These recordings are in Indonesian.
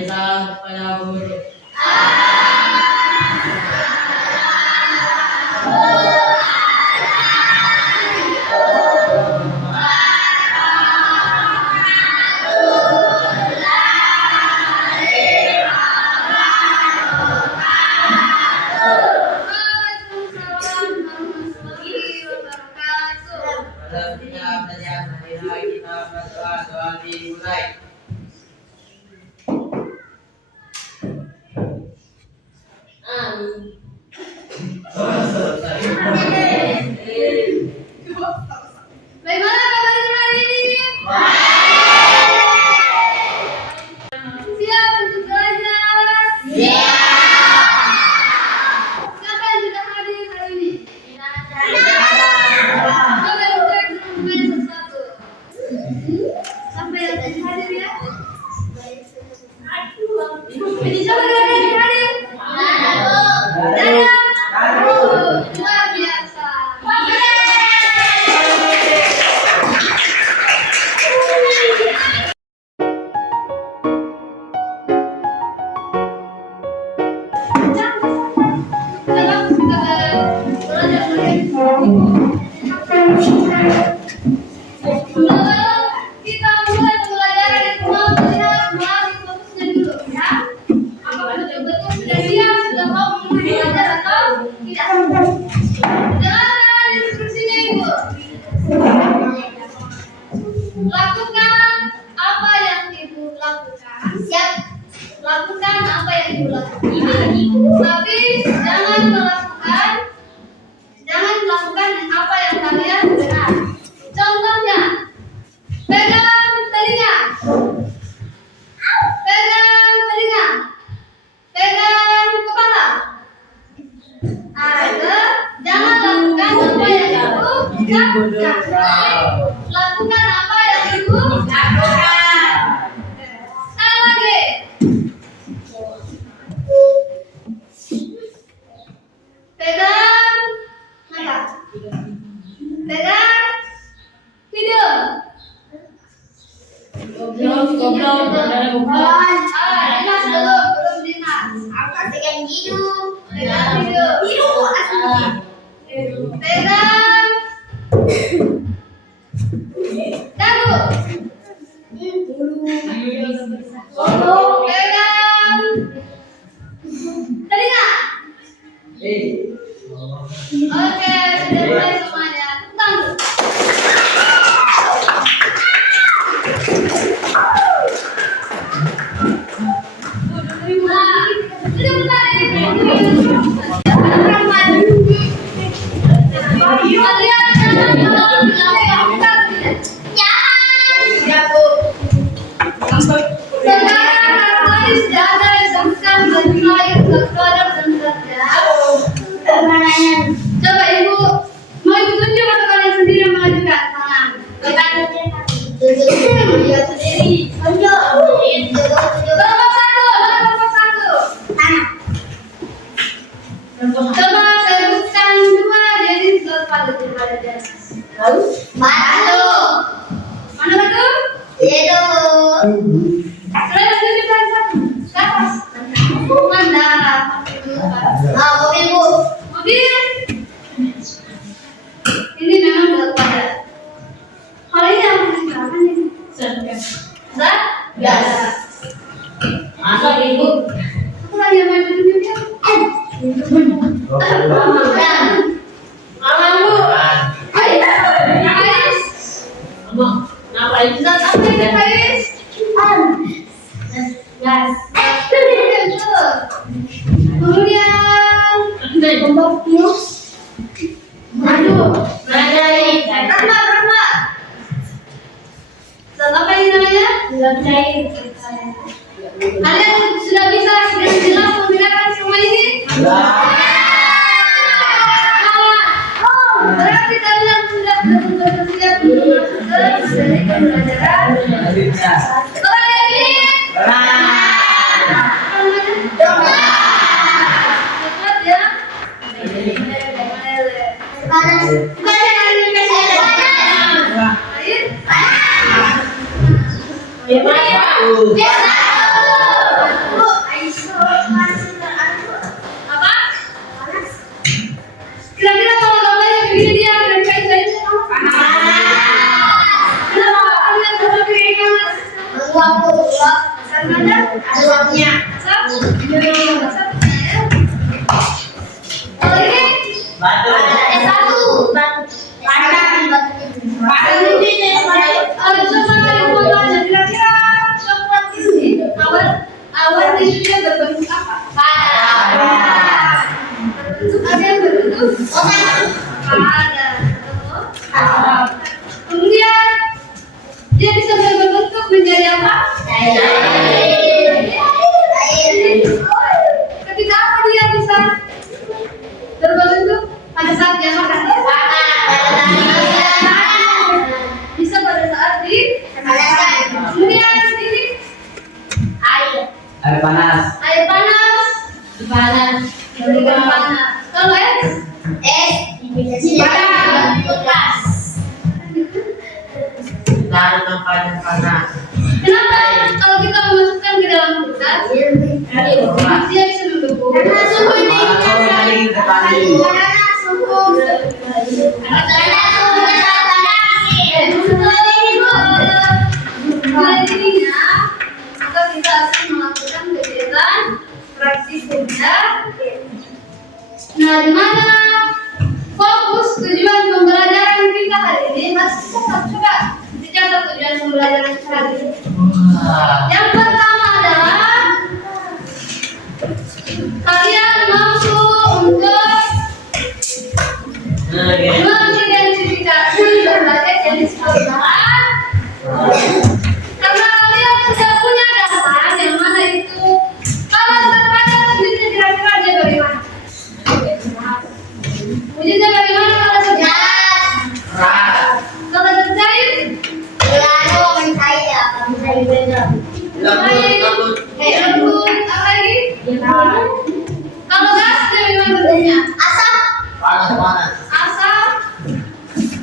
memberi salam kepada guru. Kita berdoa dimulai. Bagaimana kabarnya hari ini? Siap untuk belajar? Siapa yang sudah hadir hari ini? Siapa yang sudah bermain sesuatu? Sampai yang tadi hadir ya? Ini siapa yang tadi hadir? Luar biasa. Sekarang kita belajar kita mulai pembelajaran yang pertama melihat melalui fokusnya dulu ya. Apakah betul-betul sudah siap, sudah mau belajar atau tidak? Dengarkan instruksinya Ibu. Lakukan apa yang Ibu lakukan. Siap. Lakukan apa yang Ibu lakukan. Tapi jangan melakukan apa yang kalian dengar. Contohnya, pegang telinga, pegang kepala. Jangan lakukan apa yang Ibu lakukan. Lakukan apa yang Ibu lakukan. Sekali lagi. Pegang mata. Pegang hidung. Dinas dulu, belum dinas. Pegang hidung. Pegang dagu. Pegang telinga. Oke, sudah mulai semuanya. Tunggu. Sudah mulai. Kalian jangan melakukan tidak. Sekarang harmonis dada disambungkan bagi air kepada benar. Coba Ibu mau Ibu tunjuk atau kalian sendiri yang mengajukan tangan? Sendiri. Kelompok satu. Coba sebutkan dua jenis sepatu daripada jenis. Mana itu? Kalian tunjukkan satu. Ke atas. Mana? Mobil. Ini memang berat pada. Kalau ini apa silakan ini? Gas. Masa Ibu? Aku lagi apa yang tunjuknya? Alamu. Ais. Ngapain? Zat apa ini Ais? Gas. Kemudian aduh, permak. Zat apa ini namanya? Zat cair. Kalian sudah bisa dengan jelas membedakan semua ini? Berarti kalian sudah betul-betul siap untuk masuk ke materi pembelajaran. Sekolah ini. Cepat ya. lampu. Asap ada? Ada lampunya. Asap? Asap. Kalau ini? Batu. Satu. Pandan. Coklat yang buatan kira-kira coklat ini awan tisunya berbentuk apa? Padat. Ada yang berbentuk padat. Kemudian dia bisa berbentuk menjadi apa? Ketika apa dia bisa berbentuk pada saat dia makan? Bisa pada saat di kemudian ini Air panas. air panas memberikan panas. Kalau panas kulkas. Taruh tempat yang panas. Kenapa kalau kita memasukkan ke dalam kulkas dia bisa membeku? Karena suhu maka kita akan melakukan kegiatan fraksi kerja. Nah, di mana fokus tujuan pembelajaran kita hari ini? Masih coba dicatat tujuan pembelajaran kita hari ini. Yang pertama adalah kalian mampu untuk mengidentifikasi berbagai jenis perubahan. Karena kalian sudah punya daftar yang mana itu kalau terpadat wujudnya kira-kira dia bagaimana? Wujudnya bagaimana kalau sudah? Kalau tercair? Lembut. Lembut. Apa lagi? Kalau gas dia bagaimana bentuknya? Panas. Asap.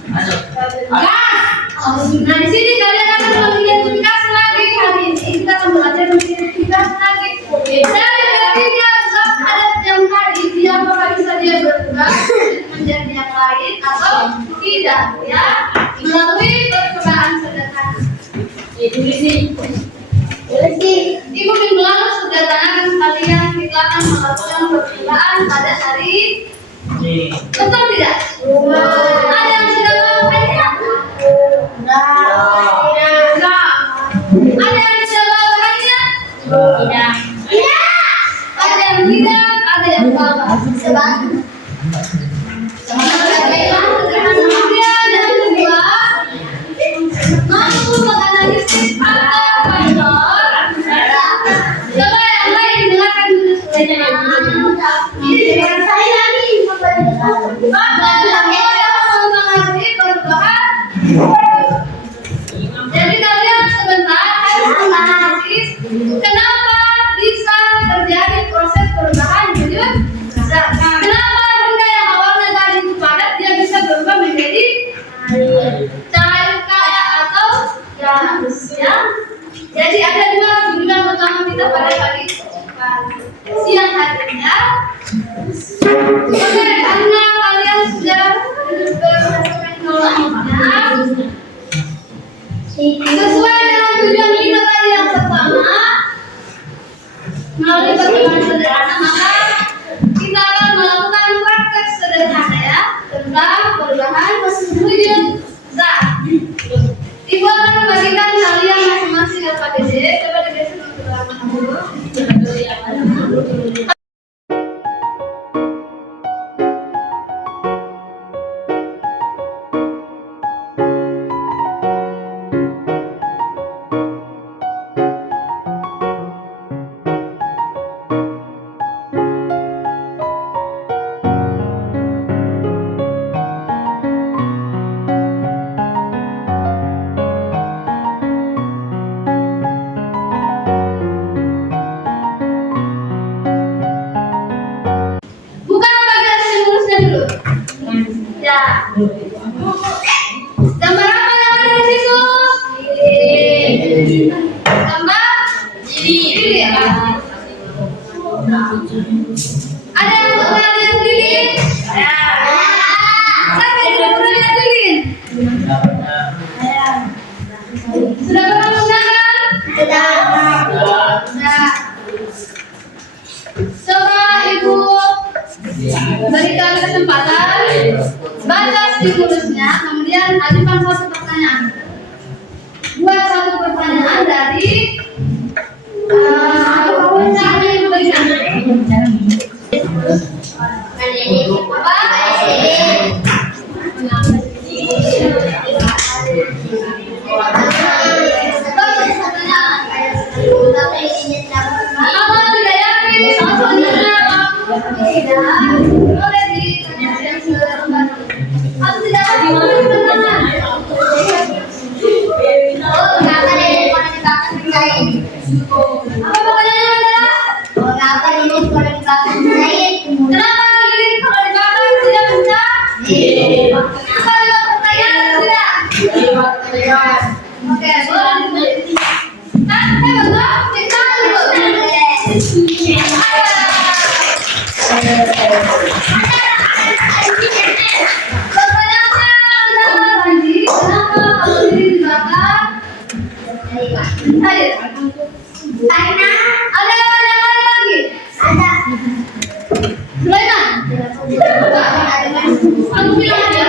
Masuk. Gas. Nah, di sini kalian akan mengidentifikasi lagi hari ini kita akan belajar mengidentifikasi lagi dari ketiga zat padat yang tadi dia apakah bisa dia berubah menjadi yang lain atau tidak ya melalui percobaan sederhana. Itu sih. Ibu minggu lalu sudah tanyakan kalian kita akan melakukan percobaan pada hari betul tidak? Ada yang sudah melakukannya? Enggak. Ada yang bisa bawahannya? Tidak. Ada yang tidak, ada yang bawa. Kemudian yang kedua, mampu menganalisis faktor. Coba yang lain dengarkan dulu sebenarnya. Saya nih mengenai perubahan. Jadi kalian sebentar harus menganalisis kenapa bisa terjadi proses perubahan wujud zat. Kenapa benda yang awalnya tadi itu padat dia bisa berubah menjadi cair kaya atau gas ya. Jadi ada dua tujuan utama kita pada hari siang harinya. Karena kalian sudah sesuai dengan tujuan kita tadi yang pertama melalui percobaan sederhana maka kita akan melakukan praktek sederhana ya tentang perubahan wujud zat. Ibu akan membagikan kalian masing-masing LKPD. Coba digeser ke belakang dulu. Ya. Gambar apa yang ada di situ? Gambar lilin. Ada yang pernah lihat lilin? Ya. Saya tidak pernah lihat lilin. Sudah pernah menggunakan? Sudah. Coba Ibu berikan kesempatan baca stimulusnya, kemudian ajukan satu pertanyaan. Buat satu pertanyaan dari cara yang diberikan. Kalau tidak yakin, boleh ditanyakan ke lembaga. Kalau tidak yakin, boleh bertanya. Apa pertanyaannya adalah? Kenapa lilin kalau dibakar tidak bisa? Kenapa lewat pertanyaan tidak? Oke, boleh ditulis. Betul? Kita dulu. Karena ada yang lain lagi? Ada. Sulaiman? Kamu bilang aja.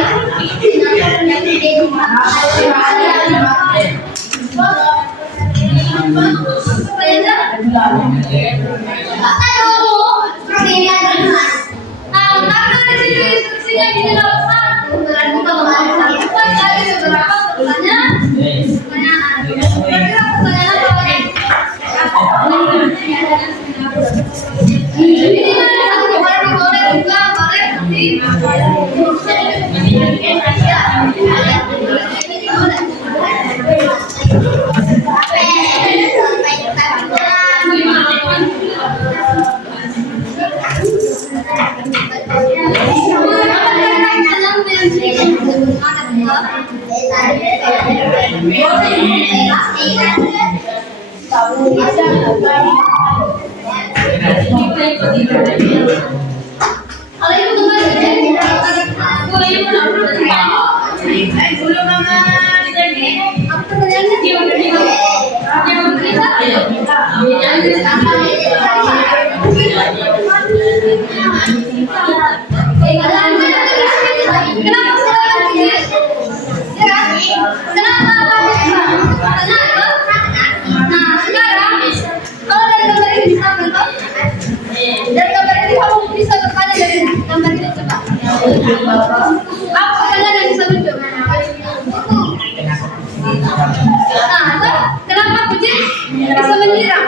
Kenapa kucing bisa menyiram?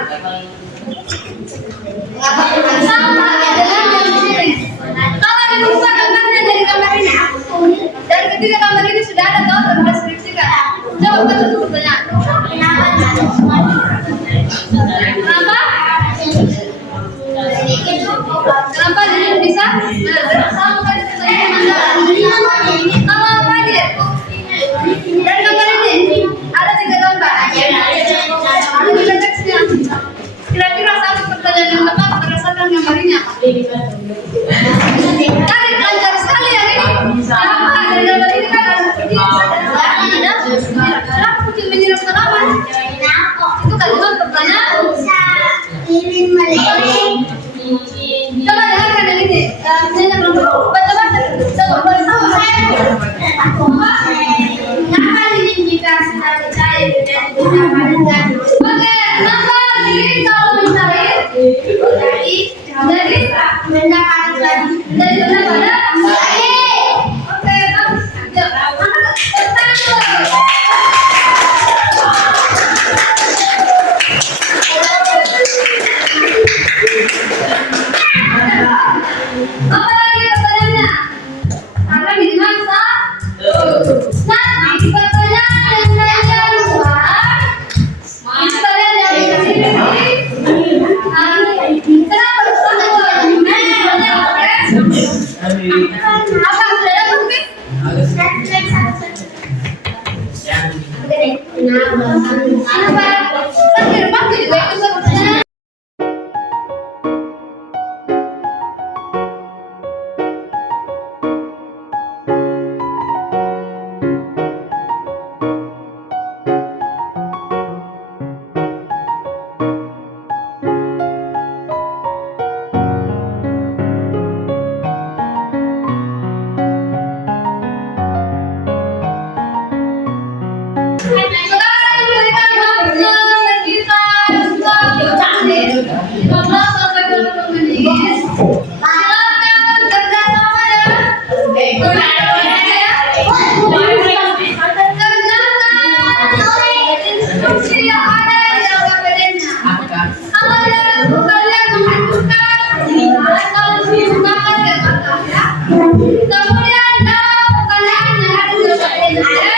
Kalau dibuka gambarnya dari gambar ini, dan ketika gambar ini sudah ada tahu terdeskripsikan. Coba baca dulu pertanyaan. Kenapa? Kenapa jadi bisa? Sama kan pertanyaan kalau Fadir dan gambar ini ada 3 gambar. Ada 3 teksnya. Kira-kira sama pertanyaan yang tepat berdasarkan gambar ini apa? Tarik lancar sekali yang ini. Kenapa? Dari gambar ini kan ada kucing. Kenapa kucing menyiram tanaman? Itu kan cuma pertanyaan. Coba dengarkan yang ini. Saya belum baca-baca. Coba bersama. Kenapa lilin jika sudah dicair dan tidak padatkan? Oke, kenapa lilin kalau dicair dari benda padat? Dari benda padat? Oke, bagus. Apa lagi pertanyaannya? Karena minimal nah, di pertanyaan yang saya buat, itu kalian yang dikasih kenapa harus satu? Apa sudah ada bukti? Kenapa? Kan di rumah juga itu pertanyaan. yang ada di dalam bedanya. Apa? Kalian menentukan atau menggunakan kata ya. Kemudian jawab pertanyaan yang ada di dalam bedanya.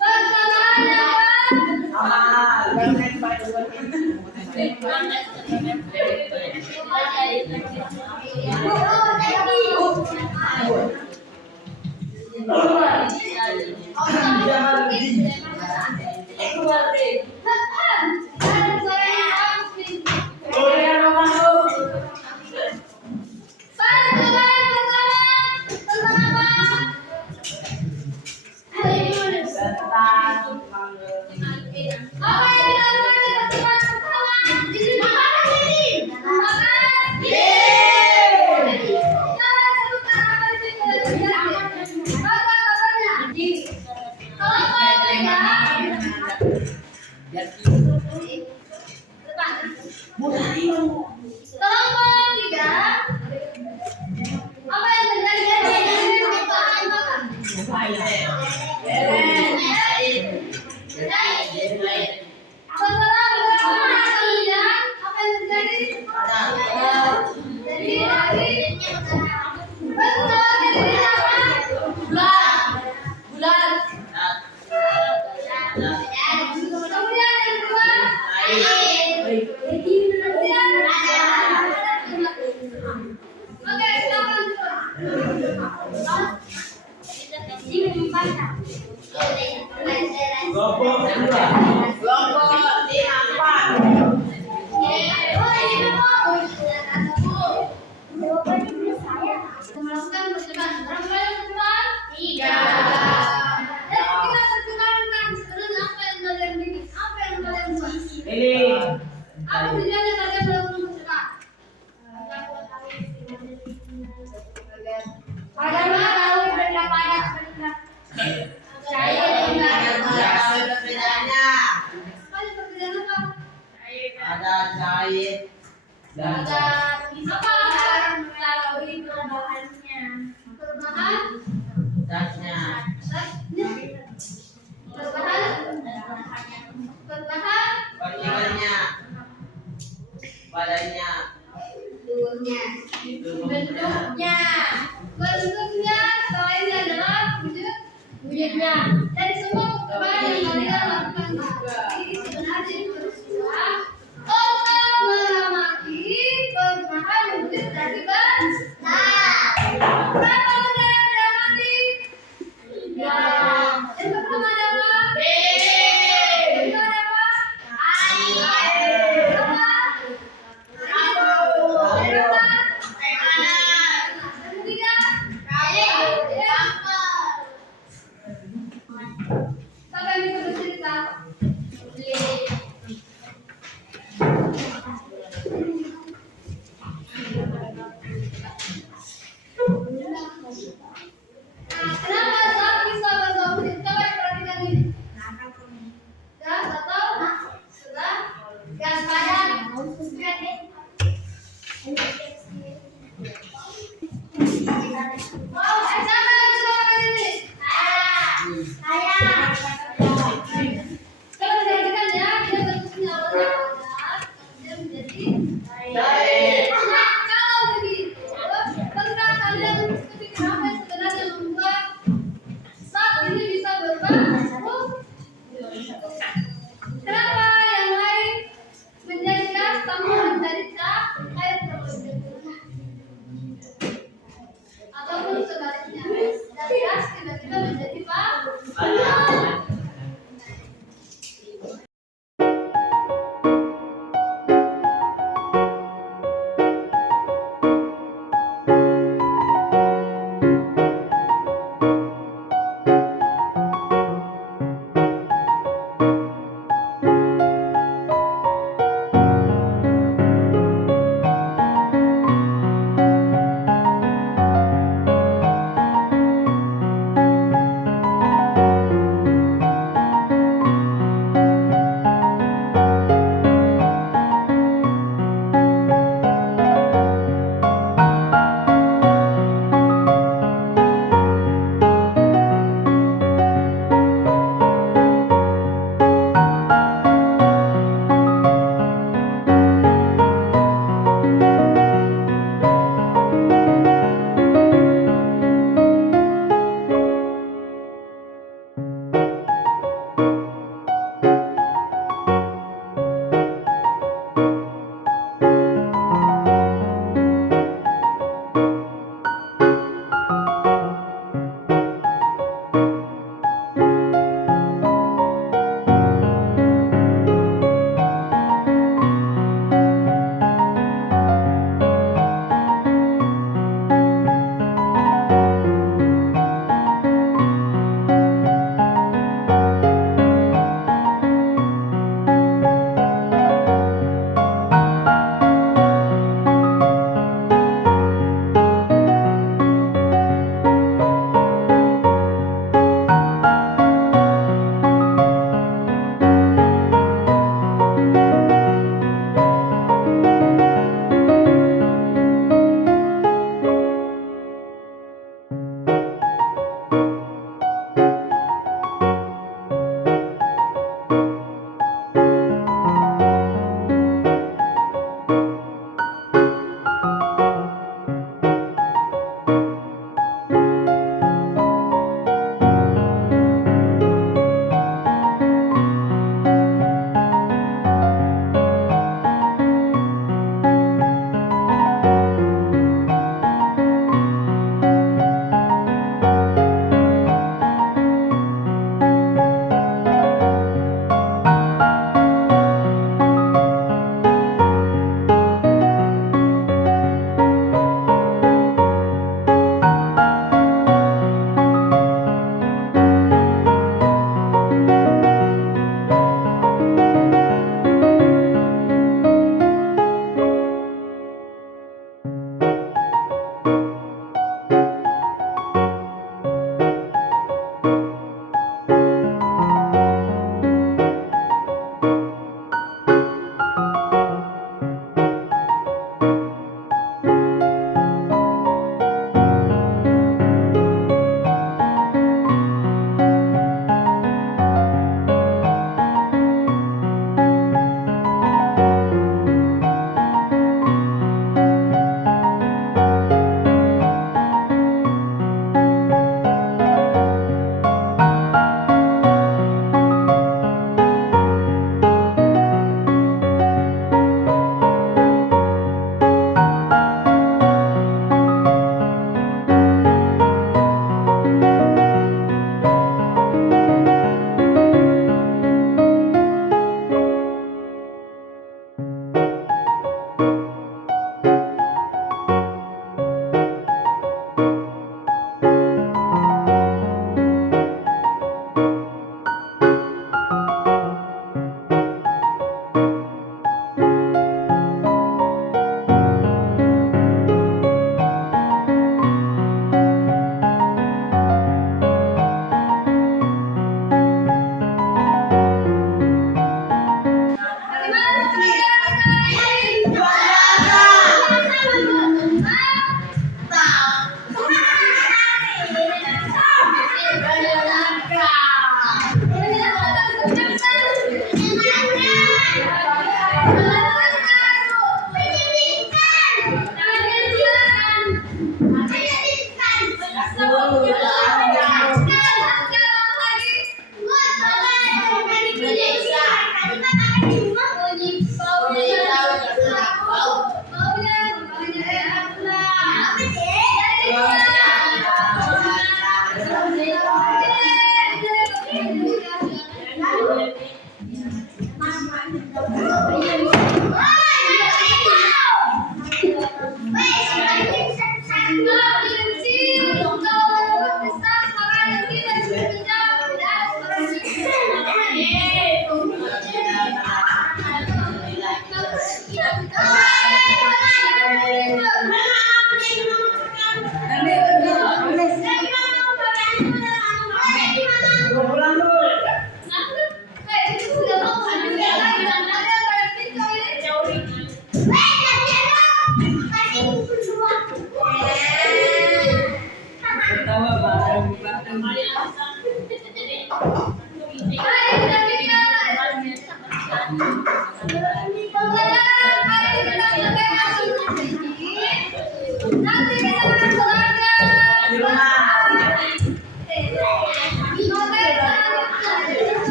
Pertama Kelompok 3. Apa yang terjadi? Setelah beberapa kalian, apa yang terjadi? Jadi dari bentar dari apa? Bulan. Kemudian yang kedua, kemudian oke, silakan melakukan percobaan. Berapa banyak percobaan? 3. Dan kita pertimbangkan sebenarnya apa yang kalian bikin, apa yang kalian buat. Apa tujuannya kalian melakukan percobaan? Agar mengetahui benda padat benda cahaya dan Bedanya. Apa perbedaan apa? Ada cair dan Apa mengetahui perubahannya? Perubahan? gasnya. Perubahan? Bagiannya. Badannya. Bentuknya. Bentuknya selainnya adalah wujudnya. Dari semua percobaan yang kalian lakukan ini sebenarnya berusaha untuk mengamati perubahan wujud dari benda. Berapa benda yang diamati? 3. Yang pertama ada apa? B. Yang kedua ada apa? Air. Yang ketiga?